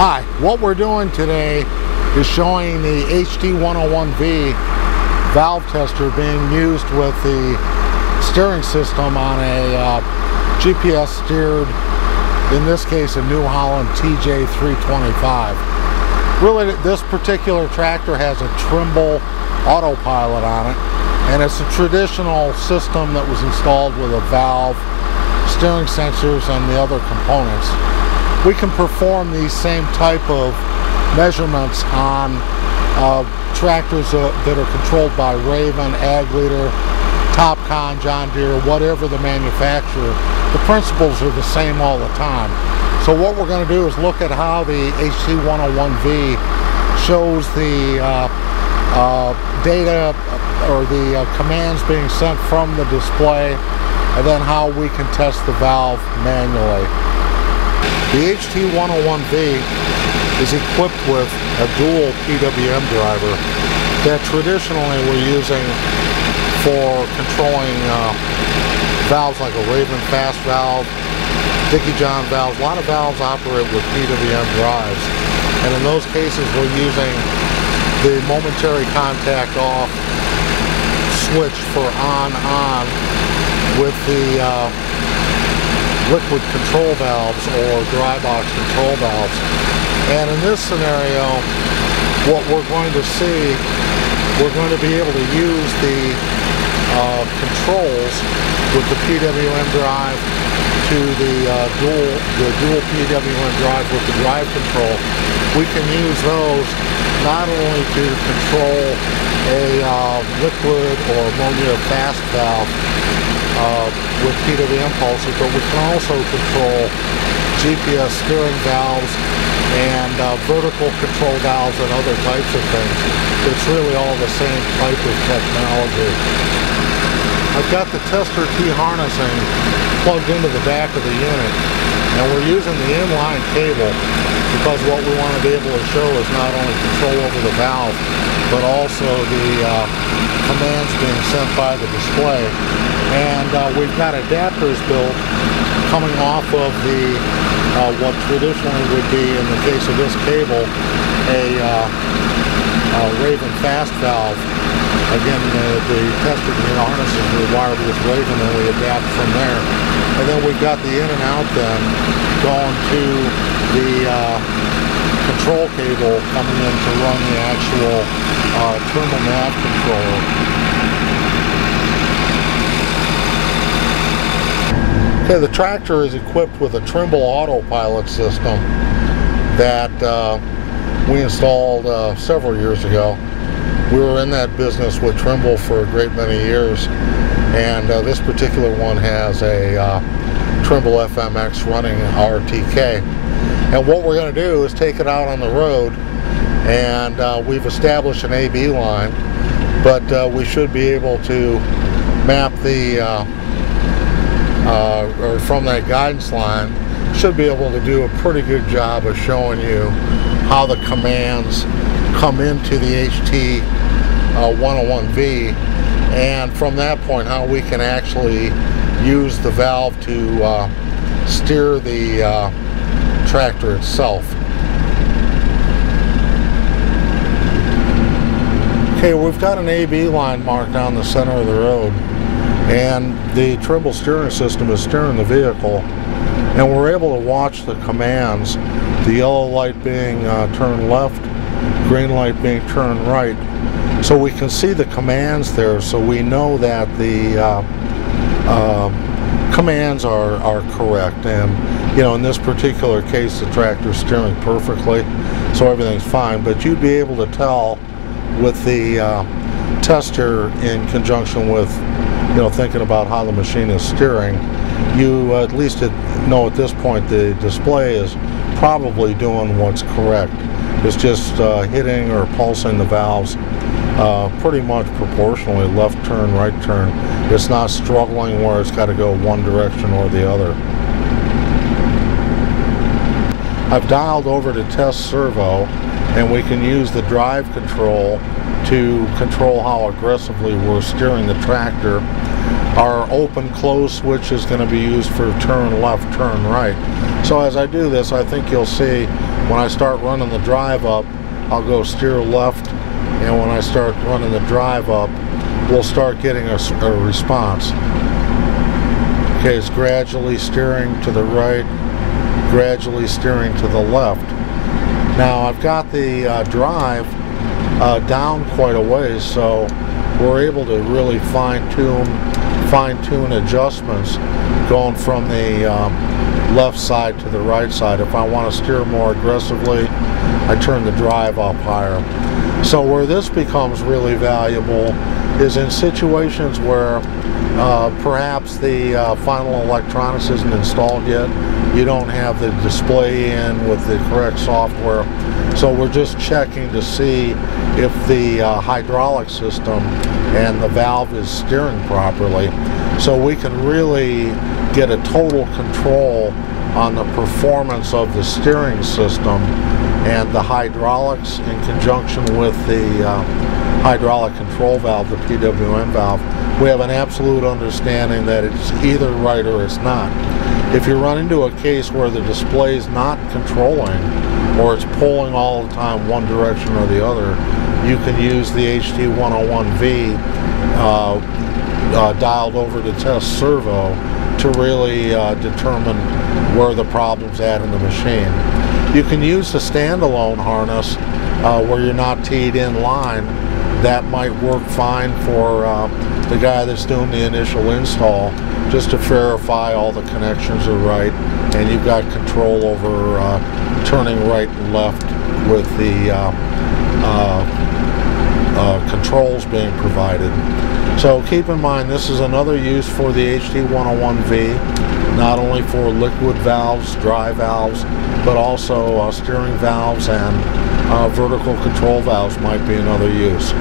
Hi, what we're doing today is showing the HT101V valve tester being used with the steering system on a GPS steered, in this case, a New Holland TJ325. Really, this particular tractor has a Trimble autopilot on it, and it's a traditional system that was installed with a valve, steering sensors, and the other components. We can perform these same type of measurements on tractors that are controlled by Raven, Ag Leader, Topcon, John Deere, whatever the manufacturer. The principles are the same all the time. So what we're going to do is look at how the HT101V shows the data or the commands being sent from the display, and then how we can test the valve manually. The HT101V is equipped with a dual PWM driver that traditionally we're using for controlling valves like a Raven fast valve, Dickie John valves. A lot of valves operate with PWM drives, and in those cases we're using the momentary contact off switch for on with the liquid control valves or dry box control valves. And in this scenario, what we're going to see, we're going to be able to use the controls with the PWM drive to the dual PWM drive with the drive control. We can use those not only to control a liquid or ammonia fast valve with PWM pulses, but we can also control GPS steering valves and vertical control valves and other types of things. It's really all the same type of technology. I've got the tester T-harnessing plugged into the back of the unit, and we're using the inline cable because what we want to be able to show is not only control over the valve, but also the commands being sent by the display. And we've got adapters built coming off of the what traditionally would be, in the case of this cable, a Raven fast valve. Again, the tester harness is wired with Raven, and we adapt from there. And then we've got the in and out then going to the control cable coming in to run the actual terminal nav controller. Okay, the tractor is equipped with a Trimble autopilot system that we installed several years ago. We were in that business with Trimble for a great many years, and this particular one has a Trimble FMX running RTK. And what we're going to do is take it out on the road, and we've established an AB line, but we should be able to map the or from that guidance line, should be able to do a pretty good job of showing you how the commands come into the HT101V, and from that point how we can actually use the valve to steer the tractor itself. Okay, we've got an AB line marked down the center of the road, and the Trimble steering system is steering the vehicle, and we're able to watch the commands, the yellow light being turn left, green light being turn right. So we can see the commands there, so we know that the commands are correct. And you know, in this particular case, the tractor's steering perfectly, so everything's fine. But you'd be able to tell with the tester in conjunction with, you know, thinking about how the machine is steering, you at least know at this point the display is probably doing what's correct. It's just hitting or pulsing the valves pretty much proportionally, left turn, right turn. It's not struggling where it's got to go one direction or the other. I've dialed over to test servo, and we can use the drive control to control how aggressively we're steering the tractor. Our open close switch is going to be used for turn left, turn right. So as I do this, I think you'll see When I start running the drive up, I'll go steer left, and when I start running the drive up, we'll start getting a response. Okay, it's gradually steering to the right, gradually steering to the left. Now I've got the drive down quite a ways, so we're able to really fine-tune adjustments going from the left side to the right side. If I want to steer more aggressively, I turn the drive up higher. So where this becomes really valuable is in situations where perhaps the final electronics isn't installed yet. You don't have the display in with the correct software. So we're just checking to see if the hydraulic system and the valve is steering properly. So we can really get a total control on the performance of the steering system and the hydraulics in conjunction with the hydraulic control valve, the PWM valve. We have an absolute understanding that it's either right or it's not. If you run into a case where the display is not controlling, or it's pulling all the time one direction or the other, you can use the HT101V dialed over to test servo to really determine where the problem's at in the machine. You can use the standalone harness where you're not teed in line. That might work fine for the guy that's doing the initial install, just to verify all the connections are right and you've got control over turning right and left with the controls being provided. So keep in mind, this is another use for the HT101V, not only for liquid valves, dry valves, but also steering valves and vertical control valves might be another use.